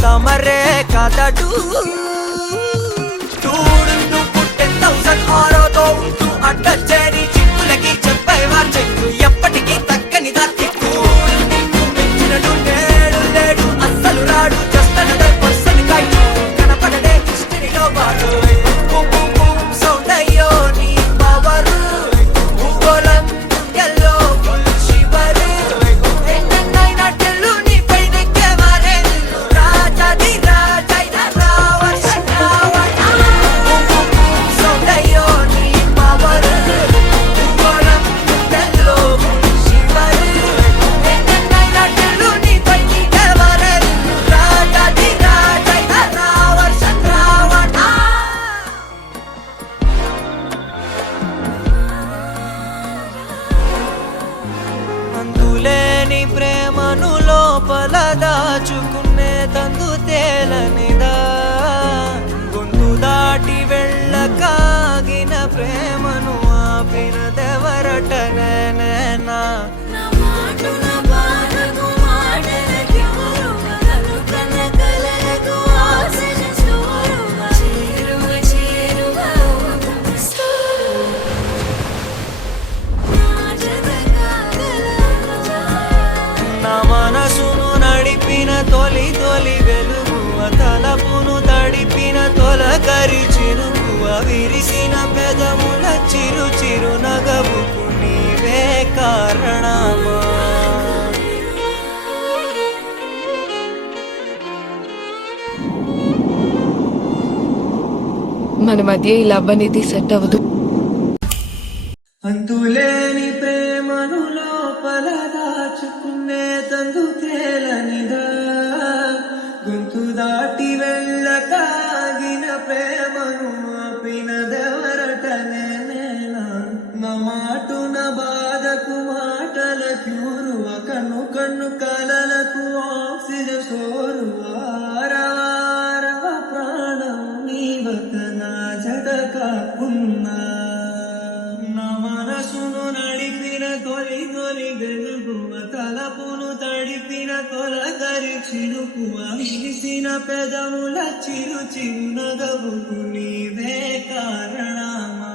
తమరే కదడు చూడు పుట్టే 1006తో ఉంటూ అడ్డచేరి చిక్కులకి చెప్పేవా చెక్కు ఎప్పటికీ తగ్గని దక్కు పెంచినడు నేడు లేడు అస్సలు రాడు జస్ట్ అనదర్ పర్సన్ కైట్ కనపడడే హిస్టరీలో వాడు సౌండ్ అయ్యో నీ పవర్ భూగోళం ఎల్లో శివరు ఎన్నైనా టెల్లు నీ పైన కెవరే రాజాది రాజైన రావణ సౌండ్ అయ్యో నీ పవర్ భూగోళం ఎల్లో శివరు ఎన్నైనా టెల్లు నీ పైన కెవరే రాజాది రాజైన రావణ అందులేని ప్రేమను లోపల దాచుకునే తందు తేలనిదా గొంతు దాటి వెళ్ళకాగిన ప్రేమను ఆపినదెవరటనేనా నా మనసును నడిపిన తొలి తొలి వెలుగువ తలపును తడిపిన తొలకరి చిరుకువ విరిసిన పెదముల చిరు చిరు నగవుకు నీవే కారణమా మన మధ్య ఈ లవ్ అనేది సెట్ అవ్వదు. అంతులేని ప్రేమను లోపల దాచుకునే తందు తేలనిదా గొంతు దాటి వెళ్ళకాగిన ప్రేమను ఆపినదెవరటనేనా నా మాటున బాధకు మాటల క్యూరువ కన్ను కన్ను కలలకు ఆక్సిజన్ సోరువ ఆరవారవ ప్రాణం నీవత నా జడ కాకున్నా నా మనసును నడిపిన తొలి తొలి వెలుగువ తలపును తడిపిన తొలకరి చిరుకువ విరిసిన పెదముల చిరు చిరు నగవుకు నీవే కారణమా